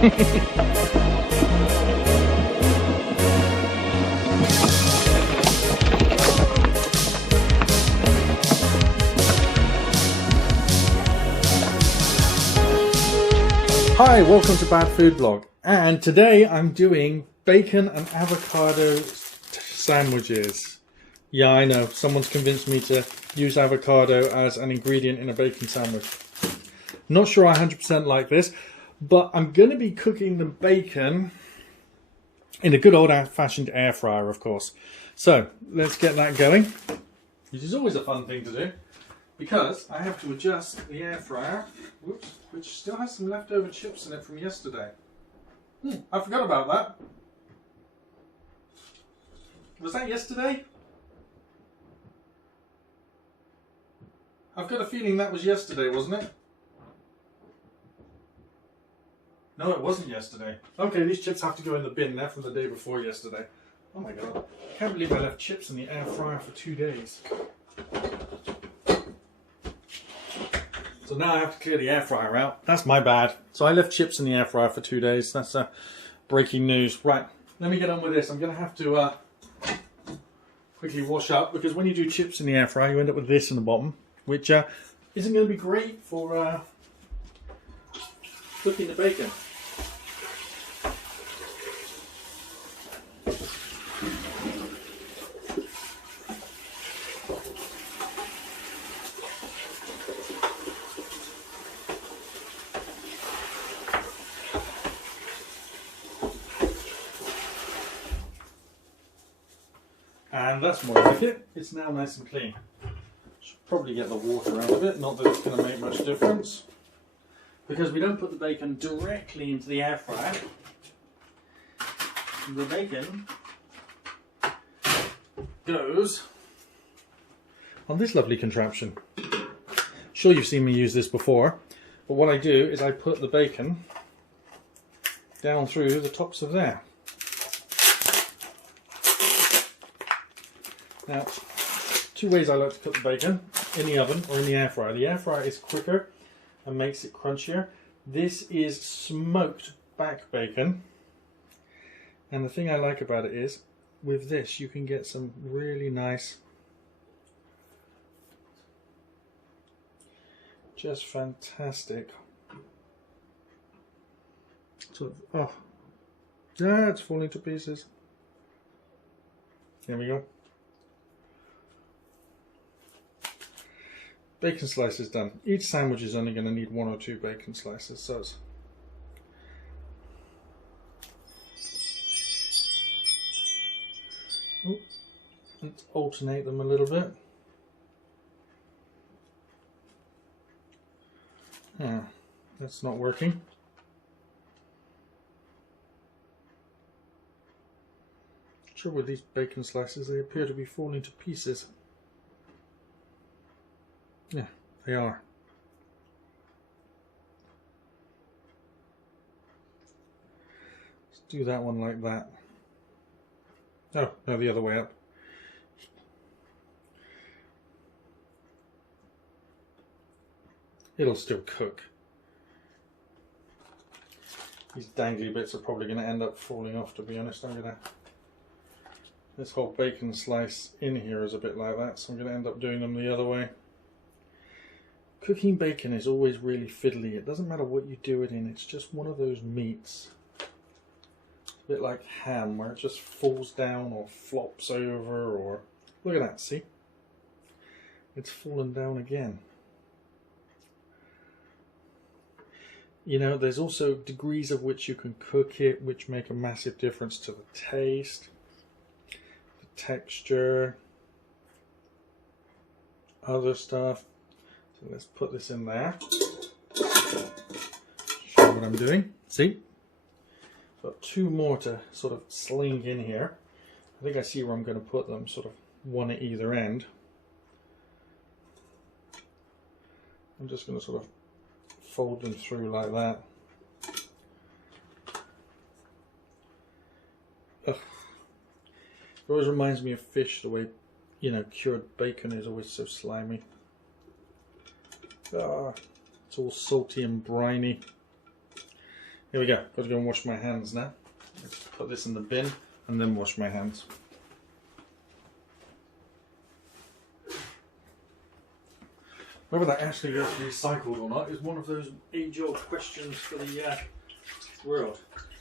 Hi, welcome to Bad Food Blog, and today I'm doing bacon and avocado sandwiches. Yeah, I know, someone's convinced me to use avocado as an ingredient in a bacon sandwich. Not sure I 100% like this, but I'm going to be cooking the bacon in a good old-fashioned air fryer, of course. So, let's get that going, which is always a fun thing to do, because I have to adjust the air fryer, whoops, which still has some leftover chips in it from yesterday. I forgot about that. Was that yesterday? I've got a feeling that was yesterday, wasn't it? No, it wasn't yesterday. Okay, these chips have to go in the bin. They're from the day before yesterday. Oh my god. I can't believe I left chips in the air fryer for 2 days. So now I have to clear the air fryer out. That's my bad. So I left chips in the air fryer for 2 days. That's breaking news. Right, let me get on with this. I'm going to have to quickly wash up, because when you do chips in the air fryer, you end up with this in the bottom, which isn't going to be great for cooking the bacon. And that's more like it. It's now nice and clean. Should probably get the water out of it, not that it's going to make much difference, because we don't put the bacon directly into the air fryer. The bacon goes on this lovely contraption. Sure, you've seen me use this before, but what I do is I put the bacon down through the tops of there. Now, 2 ways I like to cook the bacon: in the oven or in the air fryer. The air fryer is quicker and makes it crunchier. This is smoked back bacon, and the thing I like about it is, with this you can get some really nice, just fantastic sort of, oh, yeah, it's falling to pieces. There we go. Bacon slices done. Each sandwich is only going to need 1 or 2 bacon slices, so let's alternate them a little bit. That's not working. Trouble with these bacon slices, they appear to be falling to pieces. Yeah, they are. Let's do that one like that. Oh, no, the other way up. It'll still cook. These dangly bits are probably going to end up falling off, to be honest. This whole bacon slice in here is a bit like that, so I'm going to end up doing them the other way. Cooking bacon is always really fiddly. It doesn't matter what you do it in, it's just one of those meats. It's a bit like ham, where it just falls down or flops over, or... Look at that, see? It's fallen down again. You know, there's also degrees of which you can cook it, which make a massive difference to the taste, the texture, other stuff. So let's put this in there. Show what I'm doing. See? Got 2 more to sort of sling in here. I think I see where I'm going to put them, sort of 1 at either end. I'm just going to sort of fold them through like that. Ugh. It always reminds me of fish, the way, you know, cured bacon is always so slimy. It's all salty and briny. Here we go. Got to go and wash my hands now. Let's put this in the bin and then wash my hands. Whether that actually gets recycled or not is one of those age-old questions for the world.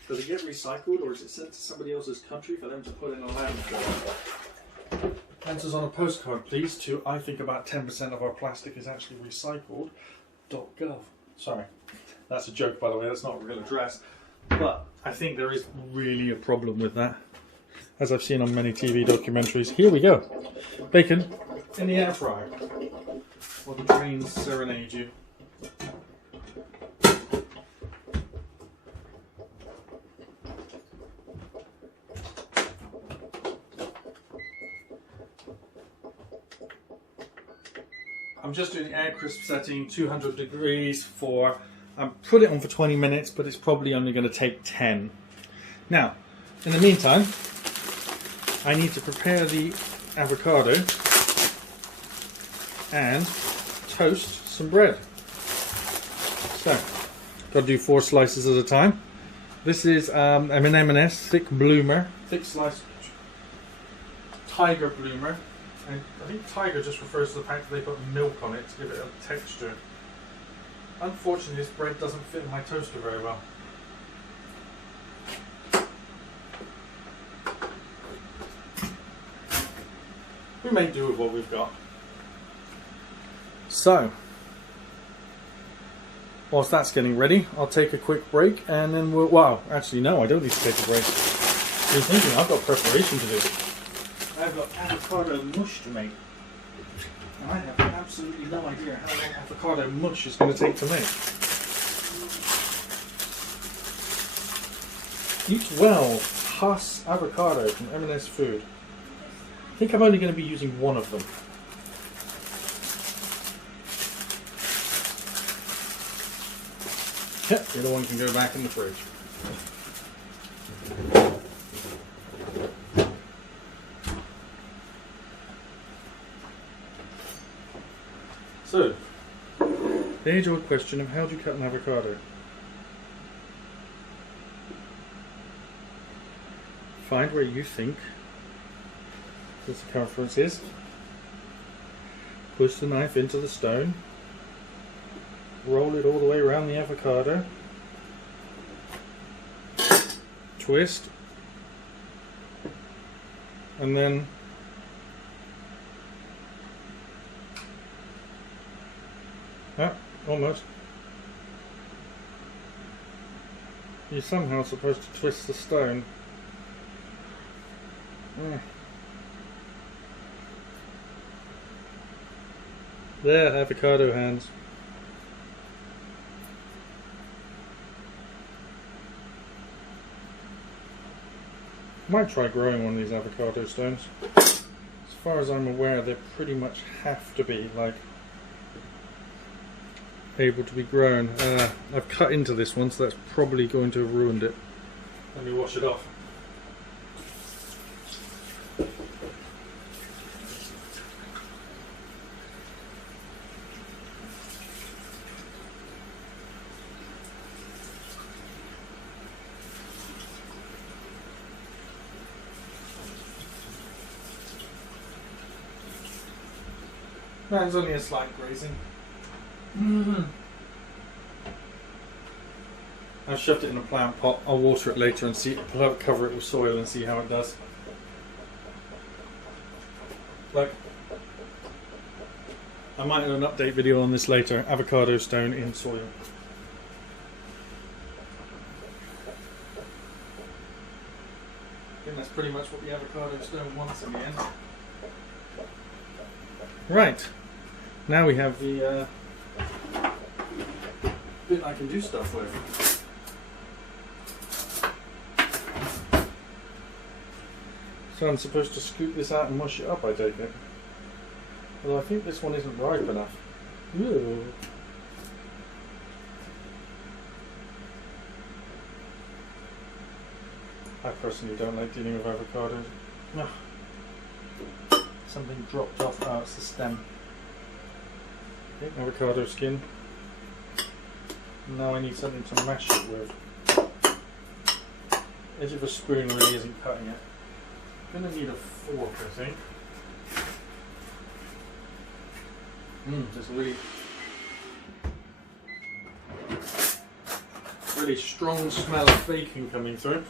Does it get recycled, or is it sent to somebody else's country for them to put in a landfill? Answers on a postcard, please, to I think about 10% of our plastic is actually recycled.gov. Sorry, that's a joke, by the way, that's not a real address. But I think there is really a problem with that, as I've seen on many TV documentaries. Here we go. Bacon in the air fryer. While the trains serenade you. I'm just doing air crisp setting, 200 degrees for, put it on for 20 minutes, but it's probably only going to take 10. Now, in the meantime, I need to prepare the avocado and toast some bread. So, got to do 4 slices at a time. This is an M&S thick bloomer, thick slice tiger bloomer. And I think tiger just refers to the fact that they put milk on it to give it a texture. Unfortunately, this bread doesn't fit in my toaster very well. We may do with what we've got. So, whilst that's getting ready, I'll take a quick break and then we'll... Wow, actually no, I don't need to take a break. You're thinking I've got preparation to do. I've got avocado mush to make. And I have absolutely no idea how long avocado mush is going to take to make. Eat well, Hass avocado from M&S Food. I think I'm only going to be using one of them. Yep, the other one can go back in the fridge. So, the age-old question of how do you cut an avocado? Find where you think the circumference is. Push the knife into the stone. Roll it all the way around the avocado. Twist. And then almost. You're somehow supposed to twist the stone. There, avocado hands. Might try growing one of these avocado stones. As far as I'm aware, they pretty much have to be like able to be grown. I've cut into this one, so that's probably going to have ruined it. Let me wash it off. That's only a slight grazing. I've shoved it in a plant pot. I'll water it later and see. Cover it with soil and see how it does. Like, I might do an update video on this later. Avocado stone in soil. I think that's pretty much what the avocado stone wants in the end. Right. Now we have the bit I can do stuff with. So I'm supposed to scoop this out and mush it up, I take it. Although I think this one isn't ripe enough. Ooh. I personally don't like dealing with avocados. Ugh. Something dropped off. Oh, it's the stem. Okay, avocado skin. Now I need something to mash it with. edge of a spoon really isn't cutting it. I'm going to need a fork, I think. There's a really strong smell of bacon coming through.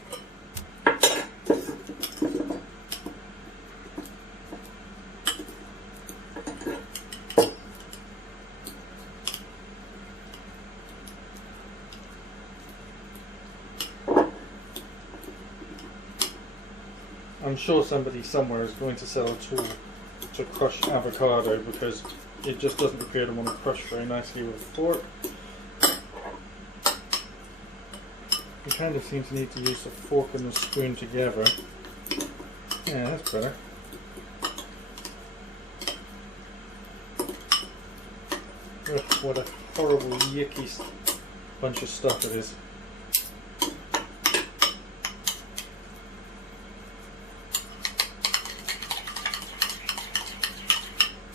I'm sure somebody somewhere is going to sell a tool to crush avocado because it just doesn't appear to want to crush very nicely with a fork. You kind of seem to need to use the fork and the spoon together. Yeah, that's better. Ugh, what a horrible, yucky bunch of stuff it is.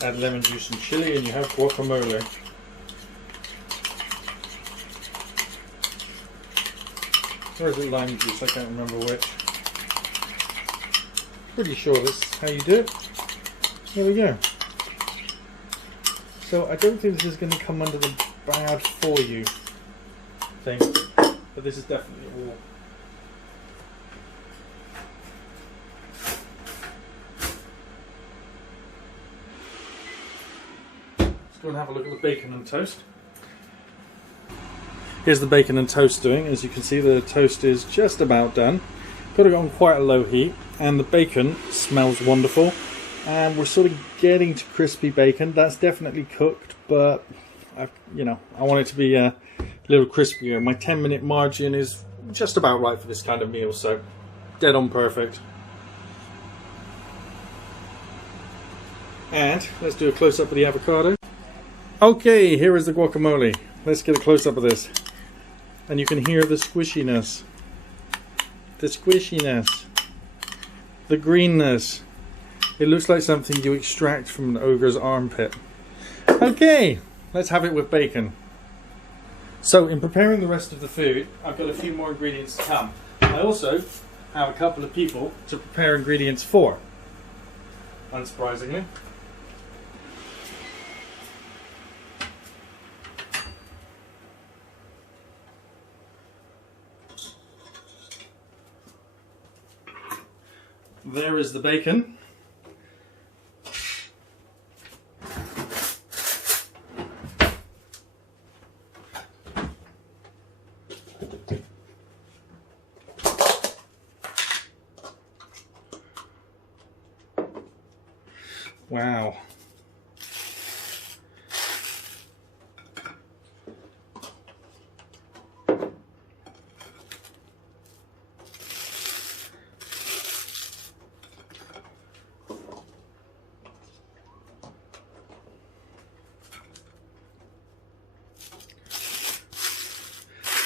Add lemon juice and chili and you have guacamole. Or is it lime juice? I can't remember which. Pretty sure this is how you do it. There we go. So I don't think this is going to come under the bad for you thing, but this is definitely all. Go and have a look at the bacon and toast. Here's the bacon and toast doing. As you can see, the toast is just about done. Got it on quite a low heat, and the bacon smells wonderful. And we're sort of getting to crispy bacon. That's definitely cooked, but I want it to be a little crispier. My 10-minute margin is just about right for this kind of meal, so dead on perfect. And let's do a close-up of the avocado. Okay, here is the guacamole. Let's get a close-up of this. And you can hear the squishiness. The squishiness. The greenness. It looks like something you extract from an ogre's armpit. Okay, let's have it with bacon. So, in preparing the rest of the food, I've got a few more ingredients to come. I also have a couple of people to prepare ingredients for. Unsurprisingly. There is the bacon. Wow.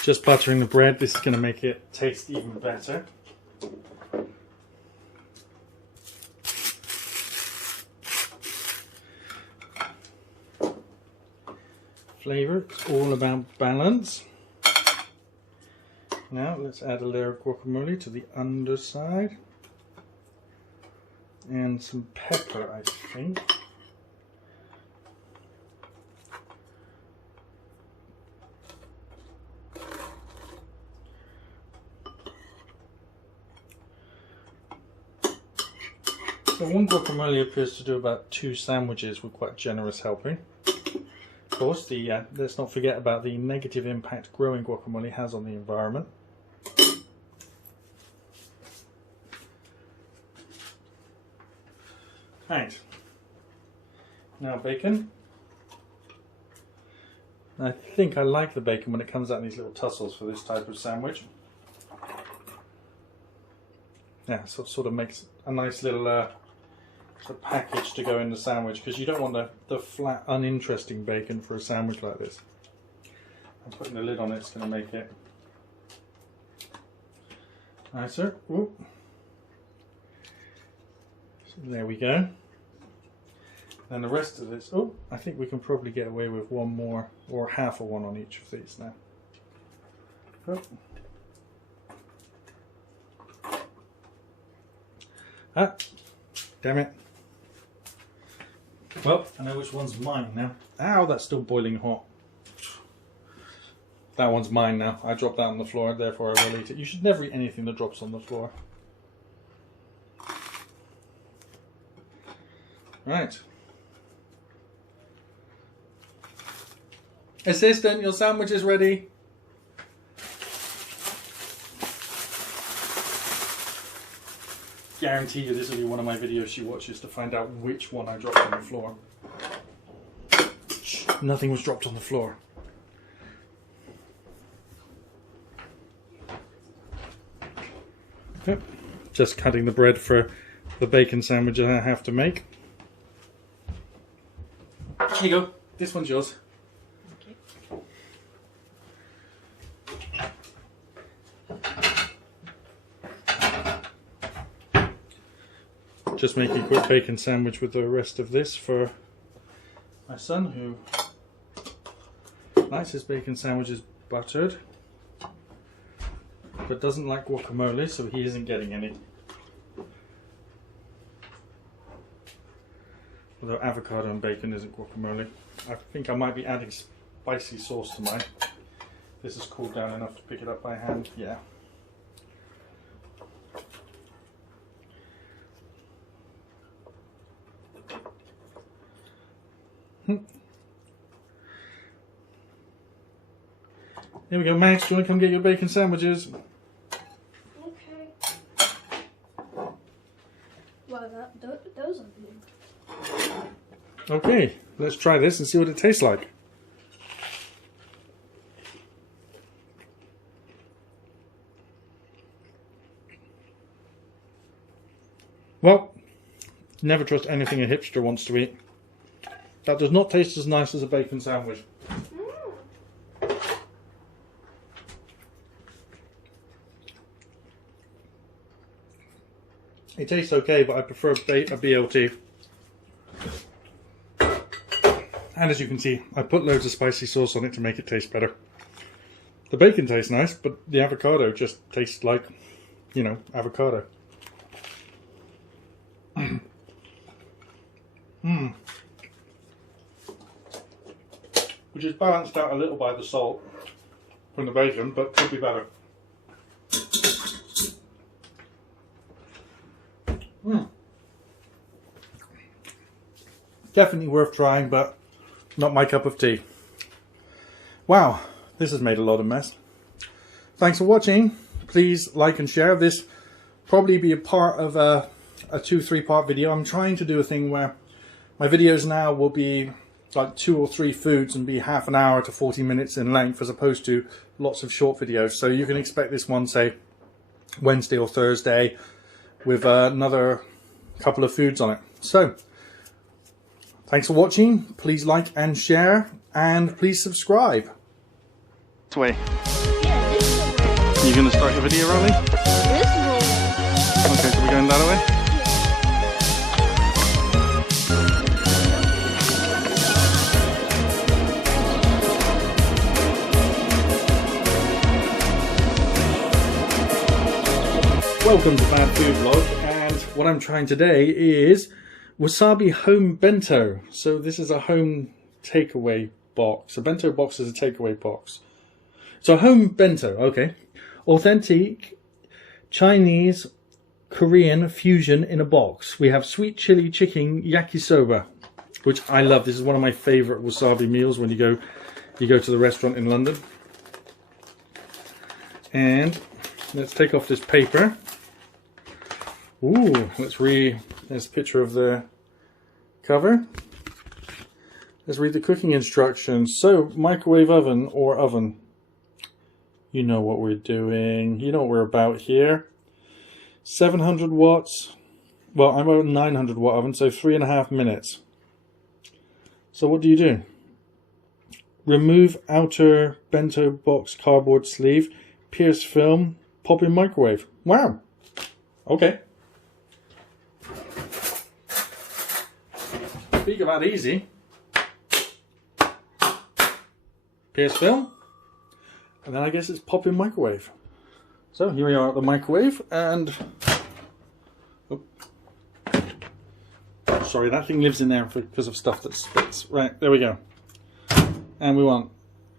Just buttering the bread, this is going to make it taste even better. Flavor, it's all about balance. Now let's add a layer of guacamole to the underside. And some pepper, I think. So one guacamole appears to do about 2 sandwiches with quite generous helping. Of course, let's not forget about the negative impact growing guacamole has on the environment. Right. Now bacon. I think I like the bacon when it comes out in these little tussles for this type of sandwich. Yeah, so it sort of makes a nice little package to go in the sandwich, because you don't want the flat, uninteresting bacon for a sandwich like this. And putting the lid on it's going to make it nicer. Ooh. So there we go. And the rest of this, oh, I think we can probably get away with one more, or half of one on each of these now. Oh. Ah, damn it. Well, I know which one's mine now. Ow, that's still boiling hot. That one's mine now. I dropped that on the floor, therefore I will eat it. You should never eat anything that drops on the floor. Right. Assistant, your sandwich is ready. Guarantee you this will be one of my videos she watches to find out which one I dropped on the floor. Shh, nothing was dropped on the floor. Yep. Just cutting the bread for the bacon sandwich I have to make. Here you go. This one's yours. Just making a quick bacon sandwich with the rest of this for my son, who likes his bacon sandwiches buttered but doesn't like guacamole, so he isn't getting any. Although avocado and bacon isn't guacamole. I think I might be adding spicy sauce to mine. This has cooled down enough to pick it up by hand. Yeah. Here we go, Max. Do you want to come get your bacon sandwiches? Okay. Wow, those are good. Okay, let's try this and see what it tastes like. Well, never trust anything a hipster wants to eat. That does not taste as nice as a bacon sandwich. It tastes okay, but I prefer a BLT. And as you can see, I put loads of spicy sauce on it to make it taste better. The bacon tastes nice, but the avocado just tastes like, you know, avocado. Which is balanced out a little by the salt from the bacon, but could be better. Definitely worth trying, but not my cup of tea. Wow, this has made a lot of mess. Thanks for watching. Please like and share. This probably be a part of a 2-3 part video. I'm trying to do a thing where my videos now will be like 2 or 3 foods and be half an hour to 40 minutes in length, as opposed to lots of short videos. So you can expect this one, say, Wednesday or Thursday, with another couple of foods on it. So, thanks for watching. Please like and share, and please subscribe. This way. Yeah, this is the way. You gonna start your video, Riley? This is the way. Okay, so we're going that way? Welcome to Bad Food Vlog, and what I'm trying today is Wasabi home bento. So this is a home takeaway box. A bento box is a takeaway box. So home bento, okay. Authentic Chinese Korean fusion in a box. We have sweet chili chicken yakisoba, which I love. This is one of my favorite wasabi meals when you go to the restaurant in London. And let's take off this paper. Ooh, let's read. There's a picture of the cover. Let's read the cooking instructions. So, microwave oven or oven. You know what we're doing. You know what we're about here. 700 watts. Well, I'm on a 900 watt oven, so 3.5 minutes. So what do? Remove outer bento box cardboard sleeve. Pierce film. Pop in microwave. Wow. Okay. Speak about easy. Pierce film. And then I guess it's pop in microwave. So here we are at the microwave, and Sorry, that thing lives in there because of stuff that spits. Right, there we go. And we want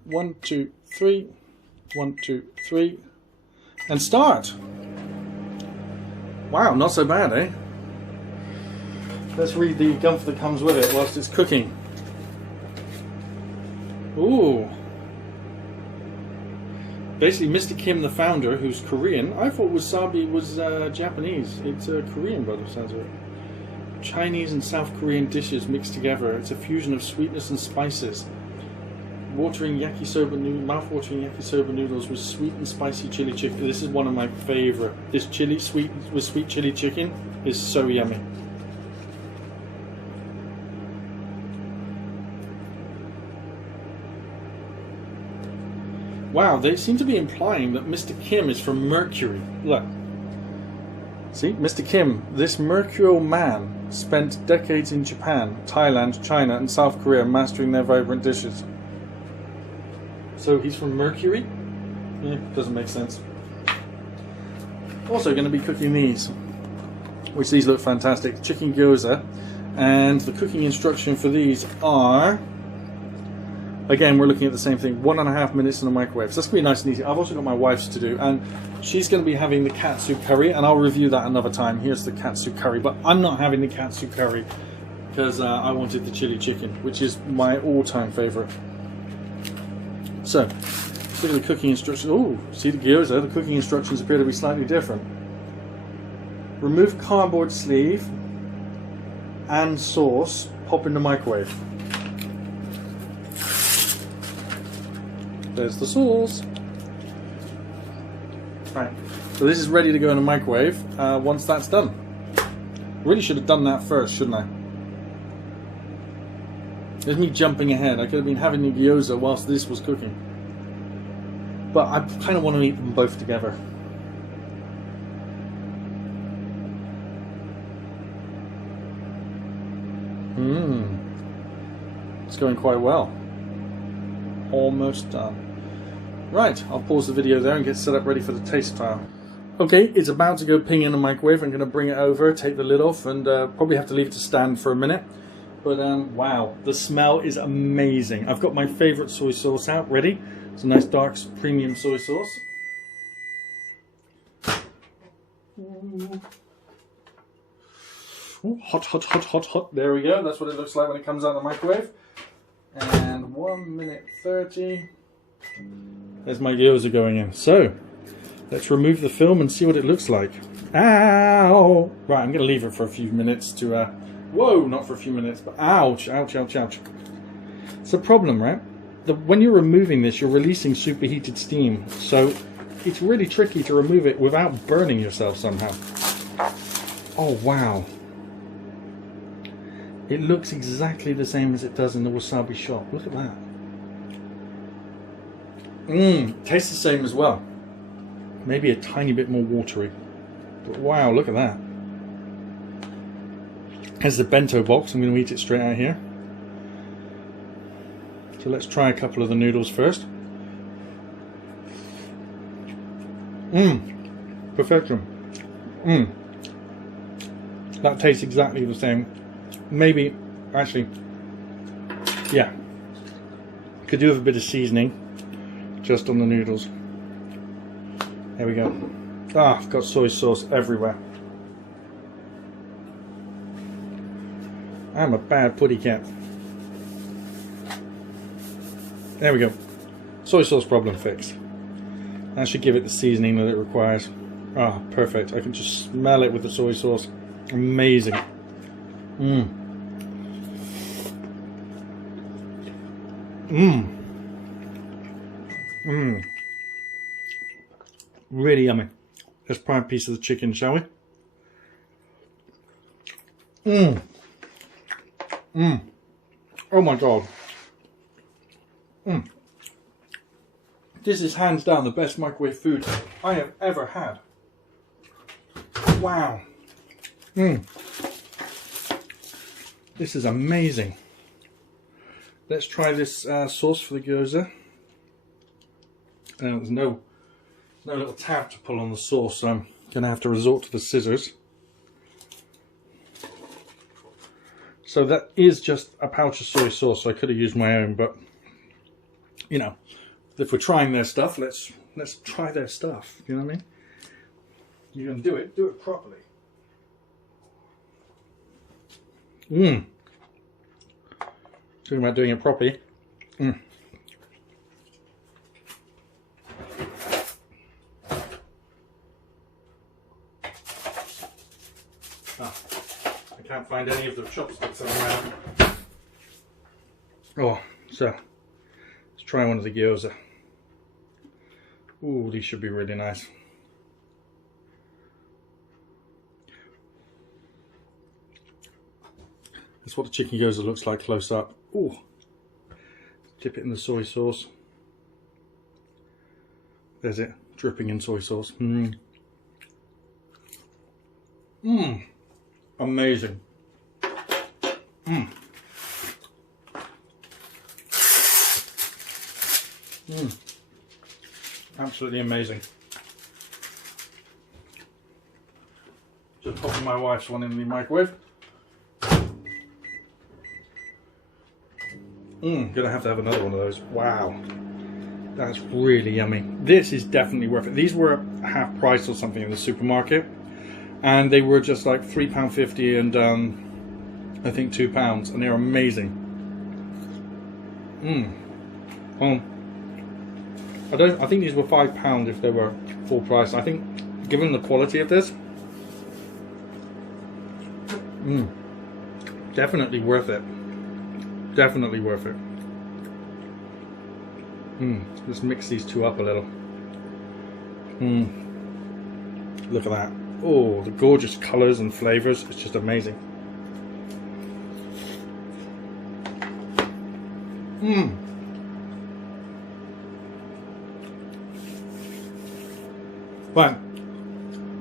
1, 2, 3, 1, 2, 3, and start. Wow, not so bad, eh? Let's read the gumph that comes with it whilst it's cooking. Ooh. Basically, Mr. Kim, the founder, who's Korean. I thought wasabi was Japanese. It's a Korean, by the sounds of it. Chinese and South Korean dishes mixed together. It's a fusion of sweetness and spices. Mouth-watering yakisoba noodles with sweet and spicy chili chicken. This is one of my favorite. This chili sweet with sweet chili chicken is so yummy. Wow, they seem to be implying that Mr. Kim is from Mercury. Look. See, Mr. Kim, this mercurial man, spent decades in Japan, Thailand, China, and South Korea mastering their vibrant dishes. So he's from Mercury? Yeah, doesn't make sense. Also going to be cooking these, which these look fantastic. Chicken gyoza, and the cooking instruction for these are, again, we're looking at the same thing, 1.5 minutes in the microwave. So that's going to be nice and easy. I've also got my wife's to do, and she's going to be having the katsu curry, and I'll review that another time. Here's the katsu curry, but I'm not having the katsu curry because I wanted the chili chicken, which is my all-time favorite. So, let's look at the cooking instructions. Oh, see the gyoza, the cooking instructions appear to be slightly different. Remove cardboard sleeve and sauce, pop in the microwave. There's the sauce. Right, so this is ready to go in the microwave once that's done. Really should have done that first, shouldn't I? There's me jumping ahead. I could have been having the gyoza whilst this was cooking. But I kind of want to eat them both together. It's going quite well. Almost done. Right, I'll pause the video there and get set up ready for the taste trial. Okay, it's about to go ping in the microwave. I'm going to bring it over, take the lid off, and probably have to leave it to stand for a minute. But wow, the smell is amazing. I've got my favourite soy sauce out, ready. It's a nice dark premium soy sauce. Ooh, hot, hot, hot, hot, hot. There we go. That's what it looks like when it comes out of the microwave. And 1 minute 30. There's my gyoza going in. So, let's remove the film and see what it looks like. Ow! Right, I'm going to leave it for a few minutes to... whoa, not for a few minutes, but ouch, ouch, ouch, ouch. It's a problem, right? When you're removing this, you're releasing superheated steam. So, it's really tricky to remove it without burning yourself somehow. Oh, wow. It looks exactly the same as it does in the wasabi shop. Look at that. Tastes the same as well. Maybe a tiny bit more watery. But wow, look at that. Here's the bento box. I'm going to eat it straight out here. So let's try a couple of the noodles first. Perfection. That tastes exactly the same. Maybe, actually, yeah. Could do with a bit of seasoning just on the noodles. There we go. Ah, I've got soy sauce everywhere. I'm a bad putty cat. There we go. Soy sauce problem fixed. That should give it the seasoning that it requires. Ah, perfect. I can just smell it with the soy sauce. Amazing. Really yummy. Let's try a piece of the chicken, shall we? Oh my god. This is hands down the best microwave food I have ever had. Wow. This is amazing. Let's try this sauce for the gyoza. There's no little tab to pull on the sauce, so I'm going to have to resort to the scissors. So that is just a pouch of soy sauce. So I could have used my own, but you know, if we're trying their stuff, let's try their stuff. You know what I mean? You're gonna do it properly. Talking about doing it properly. I can't find any of the chopsticks around. Oh, so let's try one of the gyoza. Ooh, these should be really nice. That's what the chicken gyoza looks like close up. Ooh, dip it in the soy sauce. There's it, dripping in soy sauce. Amazing. Absolutely amazing. Just popping my wife's one in the microwave. Gonna have to have another one of those. Wow, that's really yummy. This is definitely worth it. These were half price or something in the supermarket, and they were just like £3.50 and I think £2, and they're amazing. I think these were £5 if they were full price. I think, given the quality of this, definitely worth it. Definitely worth it. Let's mix these two up a little. Look at that. Oh, the gorgeous colours and flavours. It's just amazing. Right.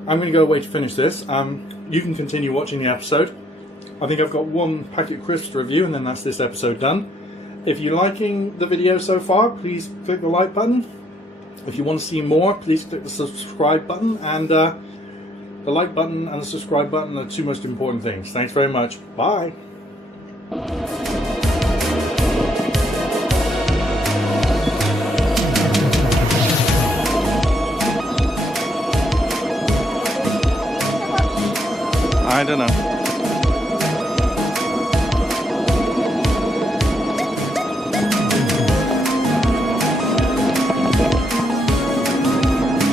I'm going to go away to finish this. You can continue watching the episode. I think I've got one packet of crisps to review, and then that's this episode done. If you're liking the video so far, please click the like button. If you want to see more, please click the subscribe button. And the like button and the subscribe button are the two most important things. Thanks very much. Bye. I don't know.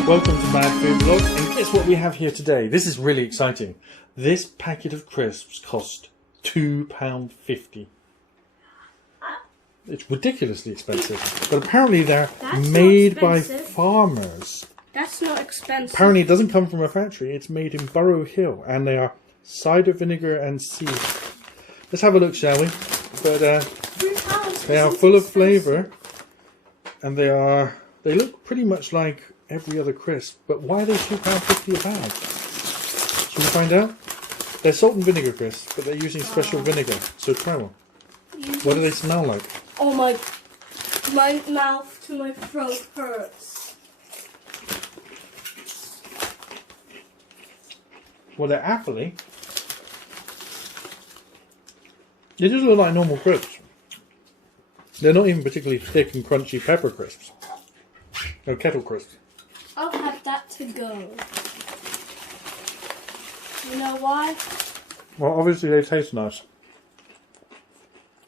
Welcome to Bad Food Vlog, and guess what we have here today? This is really exciting. This packet of crisps cost £2.50. It's ridiculously expensive, but apparently they're made by farmers. That's not expensive. Apparently it doesn't come from a factory, it's made in Burrow Hill, and they are cider vinegar and seeds. Let's have a look, shall we? But they are full of flavour, and they look pretty much like every other crisp, but why are they £2.50 a bag? Should we find out? They're salt and vinegar crisps, but they're using special vinegar, so try one. What do they smell like? Oh my mouth to my throat hurts. Well, they're appley. They just look like normal crisps. They're not even particularly thick and crunchy pepper crisps. No, kettle crisps. I'll have that to go. You know why? Well, obviously they taste nice.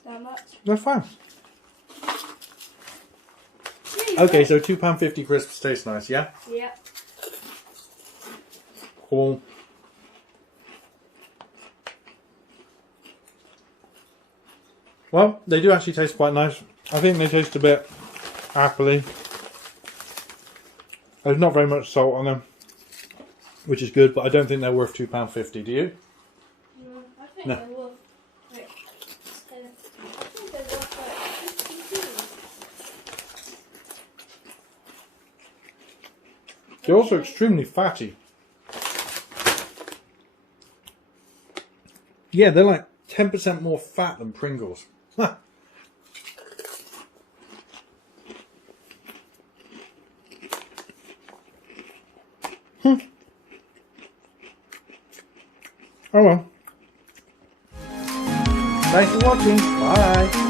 That much? They're fine. Okay, so £2.50 crisps taste nice, yeah? Yeah. Cool. Well, they do actually taste quite nice. I think they taste a bit appley. There's not very much salt on them, which is good, but I don't think they're worth £2.50, do you? No, I think No. they're worth... Wait. I think they're worth like 52. They're also extremely fatty. Yeah, they're like 10% more fat than Pringles. Oh well. Thanks for watching. Bye.